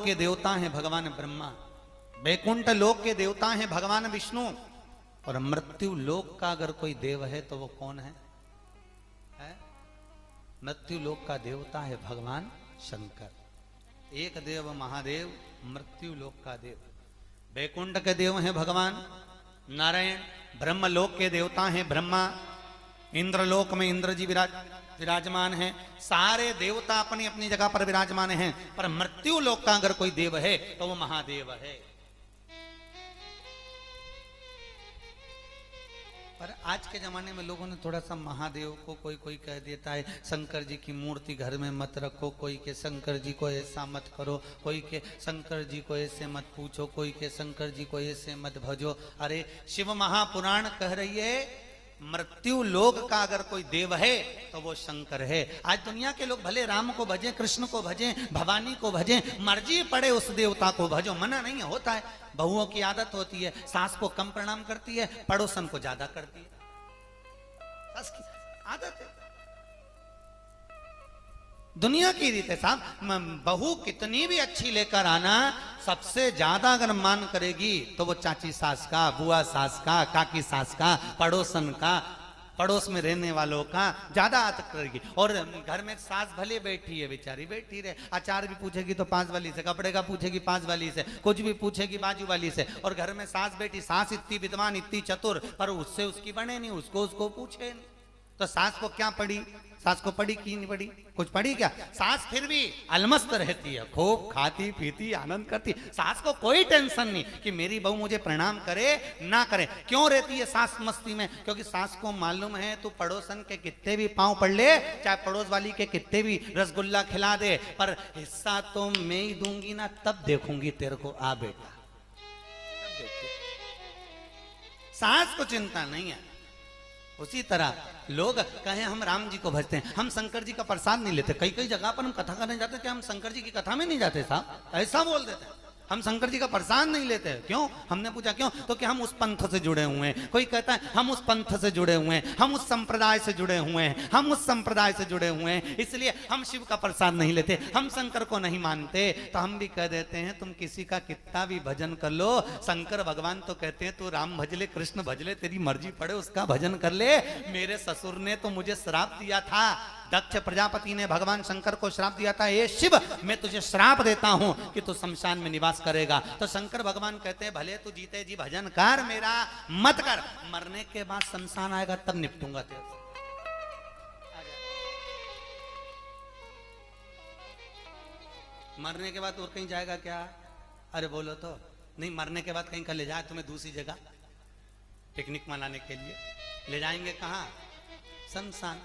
लोक के देवता हैं भगवान ब्रह्मा, वैकुंठ लोक के देवता हैं भगवान विष्णु, और मृत्यु लोक का अगर कोई देव है तो वो कौन है? मृत्यु लोक का देवता है भगवान शंकर। एक देव महादेव, मृत्यु लोक का देव। वैकुंठ के देव हैं भगवान नारायण, ब्रह्मलोक के देवता हैं ब्रह्मा, इंद्रलोक में इंद्र जी विराजमान हैं। सारे देवता अपनी अपनी जगह पर विराजमान हैं, पर मृत्यु लोक का अगर कोई देव है तो वो महादेव है। पर आज के जमाने में लोगों ने थोड़ा सा महादेव को कोई कोई कह देता है शंकर जी की मूर्ति घर में मत रखो, कोई के शंकर जी को ऐसा मत करो, कोई के शंकर जी को ऐसे मत पूछो, कोई के शंकर जी को ऐसे मत भजो। अरे शिव महापुराण कह रही है मृत्यु लोक का अगर कोई देव है तो वो शंकर है। आज दुनिया के लोग भले राम को भजें, कृष्ण को भजें, भवानी को भजें, मर्जी पड़े उस देवता को भजो, मना नहीं होता है। बहुओं की आदत होती है सास को कम प्रणाम करती है, पड़ोसन को ज्यादा करती है, सास की आदत है, दुनिया की रीत है साहब। बहू कितनी भी अच्छी लेकर आना, सबसे ज्यादा अगर मान करेगी तो वो चाची सास का, बुआ सास का, काकी सास का, पड़ोसन का, पड़ोस में रहने वालों का ज्यादा आदत करेगी। और घर में सास भले बैठी है, बेचारी बैठी रहे, अचार भी पूछेगी तो पास वाली से, कपड़े का पूछेगी पास वाली से, कुछ भी पूछेगी बाजू वाली से। और घर में सास बैठी, सास इतनी विद्वान इतनी चतुर, पर उससे उसकी बने नहीं, उसको पूछे नहीं। तो सास को क्या पड़ी? सास को पड़ी की नहीं पड़ी? कुछ पड़ी क्या? सास फिर भी अलमस्त रहती है, खूब खाती पीती आनंद करती। सास को कोई टेंशन नहीं कि मेरी बहू मुझे प्रणाम करे ना करे। क्यों रहती है सास मस्ती में? क्योंकि सास को मालूम है तू पड़ोसन के कितने भी पांव पड़ ले, चाहे पड़ोस वाली के कितने भी रसगुल्ला खिला दे, पर हिस्सा तो मैं ही दूंगी ना, तब देखूंगी तेरे को। आ बेटा, सास को चिंता नहीं है। उसी तरह लोग कहें हम राम जी को भजते हैं, हम शंकर जी का प्रसाद नहीं लेते। कई कई जगह पर हम कथा करने जाते हैं, क्या हम शंकर जी की कथा में नहीं जाते साहब? ऐसा बोल देते हैं हम शंकर जी का प्रसाद नहीं लेते। क्यों? हमने पूछा क्यों, तो कि हम उस पंथ से जुड़े हुए हैं। कोई कहता है हम उस पंथ से जुड़े हुए हैं, हम उस संप्रदाय से जुड़े हुए हैं, हम उस संप्रदाय से जुड़े हुए हैं, इसलिए हम शिव का प्रसाद नहीं लेते, हम शंकर को नहीं मानते। तो हम भी कह देते हैं तुम किसी का कितना भी भजन कर लो, शंकर भगवान तो कहते हैं तू राम भज ले, कृष्ण भज ले, तेरी मर्जी पड़े उसका भजन कर ले। मेरे ससुर ने तो मुझे श्राप दिया था, दक्ष प्रजापति ने भगवान शंकर को श्राप दिया था, ये शिव मैं तुझे श्राप देता हूं कि तू शमशान में निवास करेगा। तो शंकर भगवान कहते हैं भले तू जीते जी भजन कर, मेरा मत कर, मरने के बाद शमशान आएगा तब निपटूंगा तेरे से। मरने के बाद और कहीं जाएगा क्या? अरे बोलो तो नहीं, मरने के बाद कहीं का ले जाए तुम्हें दूसरी जगह पिकनिक मनाने के लिए, ले जाएंगे कहाँ? शमशान।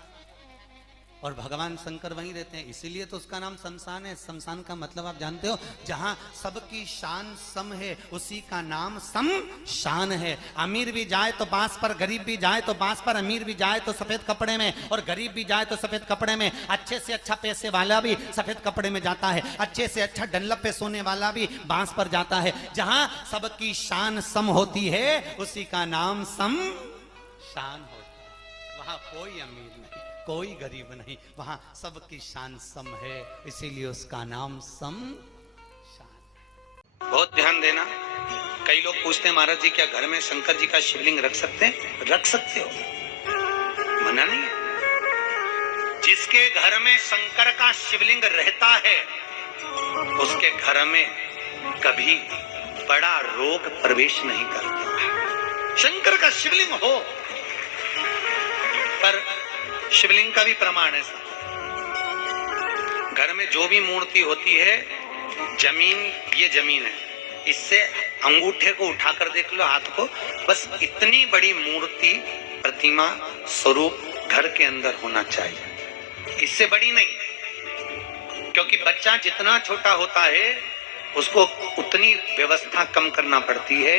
और भगवान शंकर वहीं रहते हैं, इसीलिए तो उसका नाम शमशान है। शमशान का मतलब आप जानते हो? जहां सबकी शान सम है उसी का नाम शमशान है। अमीर भी जाए तो बांस पर, गरीब भी जाए तो बांस पर, अमीर भी जाए तो सफेद कपड़े में और गरीब भी जाए तो सफेद कपड़े में। अच्छे से अच्छा पैसे वाला भी सफेद कपड़े में जाता है, अच्छे से अच्छा डल्लप पे सोने वाला भी बांस पर जाता है। जहां सबकी शान सम होती है उसी का नाम शमशान होता है। वहां कोई अमीर नहीं, कोई गरीब नहीं, वहां सबकी शान सम है, इसीलिए उसका नाम शमशान। बहुत ध्यान देना। कई लोग पूछते हैं महाराज जी क्या घर में शंकर जी का शिवलिंग रख सकते हैं? रख सकते हो, मना नहीं है। जिसके घर में शंकर का शिवलिंग रहता है उसके घर में कभी बड़ा रोग प्रवेश नहीं करता। शंकर का शिवलिंग हो, पर शिवलिंग का भी प्रमाण है। घर में जो भी मूर्ति होती है, जमीन ये जमीन है, इससे अंगूठे को उठाकर देख लो, हाथ को, बस इतनी बड़ी मूर्ति प्रतिमा स्वरूप घर के अंदर होना चाहिए, इससे बड़ी नहीं। क्योंकि बच्चा जितना छोटा होता है उसको उतनी व्यवस्था कम करना पड़ती है।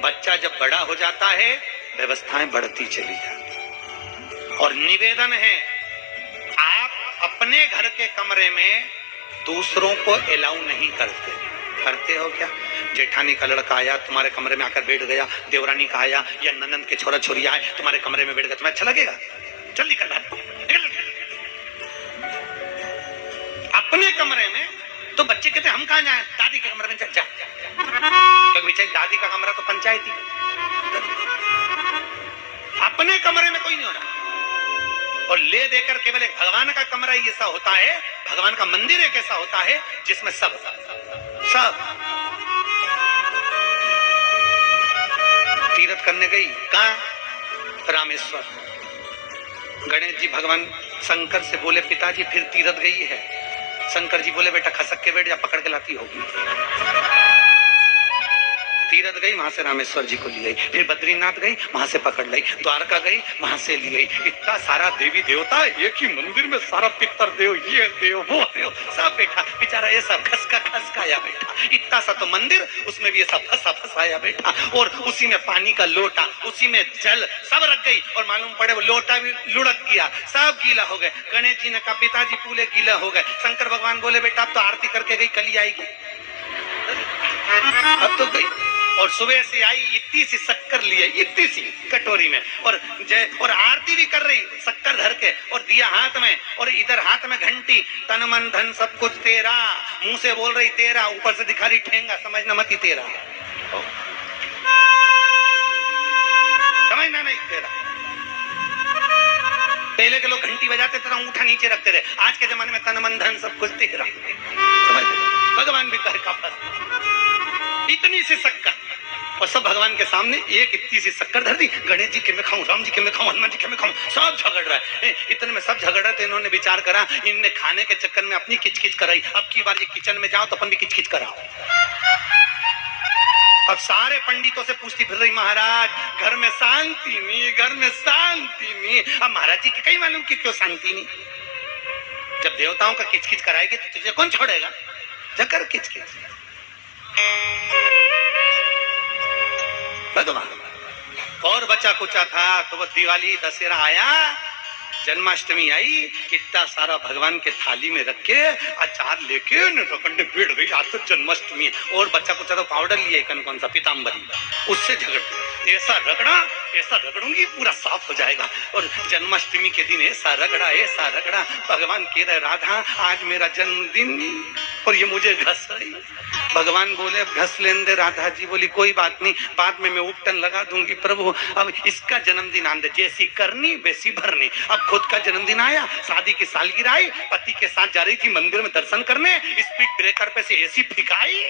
बच्चा जब बड़ा हो जाता है व्यवस्थाएं बढ़ती चली जाती। और निवेदन है, आप अपने घर के कमरे में दूसरों को अलाउ नहीं करते। करते हो क्या? जेठानी का लड़का आया तुम्हारे कमरे में आकर बैठ गया, देवरानी का आया या ननंद के छोरा छोरी आए तुम्हारे कमरे में बैठ गया, तुम्हें अच्छा लगेगा? जल्दी कर अपने कमरे में तो बच्चे कहते हम कहां जाए, दादी शादी का कमरा तो पंचायती, अपने कमरे में कोई नहीं होना। और ले देकर केवल एक भगवान का कमरा ही ऐसा होता है, भगवान का मंदिर एक ऐसा होता है जिसमें सब तीर्थ करने गई। कहां? रामेश्वर। गणेश जी भगवान शंकर से बोले पिताजी फिर तीर्थ गई है। शंकर जी बोले बेटा खसक के बैठ जा, पकड़ के लाती होगी। तीर्थ गई, वहां से रामेश्वर जी को ली गई, फिर बद्रीनाथ गई, वहां से पकड़ लाई, द्वारका गई, वहां से ली गई। इतना सारा देवी देवता एक ही मंदिर में, सारा पितर देव, ये देव वो देव सब बैठा, बेचारा ये सब खस आया बैठा। इतना सा तो मंदिर, उसमें भी ये सब फंस आया बैठा। और उसी में पानी का लोटा, उसी में जल सब रख गई, और मालूम पड़े वो लोटा भी लुढ़क गया, सब गीला हो गए। गणेश जी ने कहा पिताजी पूरे गीला हो गए। शंकर भगवान बोले बेटा अब तो आरती करके गई, कल ही आएगी। अब तो गई, और सुबह से आई, इतनी सी शक्कर लिए, इतनी सी कटोरी में, और जय और आरती भी कर रही शक्कर धर के, और दिया हाथ में, और इधर हाथ में घंटी, तन मन धन सब कुछ तेरा, मुंह से बोल रही तेरा, ऊपर से दिखा रही ठेंगा, समझना मत ही तेरा, समझना नहीं तेरा। पहले के लोग घंटी बजाते थे, अंगूठा नीचे रखते थे, आज के जमाने में तन मन धन सब कुछ तेरा, समझ भगवान भी कहे का इतनी सी शक्कर, और सब भगवान के सामने एक इतनी सी शक्कर धर दी। गणेश जी के मैं खाऊं, राम जी के मैं खाऊं, हनुमान जी के मैं खाऊं, सब झगड़ रहा है। इतने में सब झगड़ रहे थे, इन्होंने विचार करा, इनने खाने के चक्कर में अपनी किचकिच कराई, अब की बार ये किचन में जाओ तो अपन भी किचकिच कराओ। अब सारे पंडितों से पूछती फिर रही महाराज घर में शांति नहीं, घर में शांति नहीं। अब महाराज जी के कहीं मालूम कि क्यों शांति नहीं, जब देवताओं का किचकिच कराएगी तो तुझे कौन छोड़ेगा, जकर किचकिच। भगवान और बचा कुचा था तो वो दिवाली दशहरा आया, जन्माष्टमी आई, कितना सारा भगवान के थाली में रख के अचार लेके नटखंडे बैठ गई, आज तो जन्माष्टमी है। और बच्चा कुचा तो पाउडर लिए कौन सा पीताम्बरी, उससे झगड़ ऐसा रगड़ूंगी पूरा साफ हो जाएगा। और जन्माष्टमी के दिन ऐसा रगड़ा भगवान कह रहे राधा आज मेरा जन्मदिन और ये मुझे घस रही। भगवान बोले घस लेने दे। राधा जी बोली कोई बात नहीं, बाद में मैं उपटन लगा दूंगी प्रभु, अब इसका जन्मदिन आंदे, जैसी करनी वैसी भरनी। अब खुद का जन्मदिन आया, शादी की सालगिरह आई, पति के साथ जा रही थी मंदिर में दर्शन करने, स्पीड ब्रेकर पे से ऐसी फिकाई,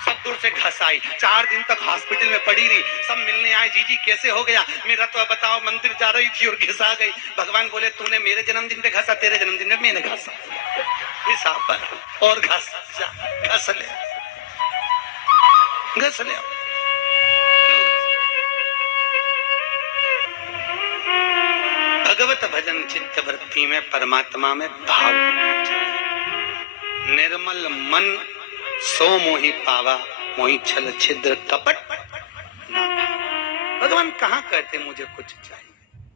सब दूर से घस आई। 4 दिन तक हॉस्पिटल में पड़ी रही, सब मिलने आए, जीजी कैसे हो गया, मेरा तो बताओ, मंदिर जा रही थी और घिसा गई। भगवान बोले तूने मेरे जन्मदिन पे घसा, तेरे जन्मदिन में मैंने घसा, हिसाब पर और घस ले। भगवत भजन चित्त वृत्ति में, परमात्मा में भाव, निर्मल मन सो मोहि पावा, मोहि छल छिद्र कपट। भगवान कहाँ कहते मुझे कुछ चाहिए।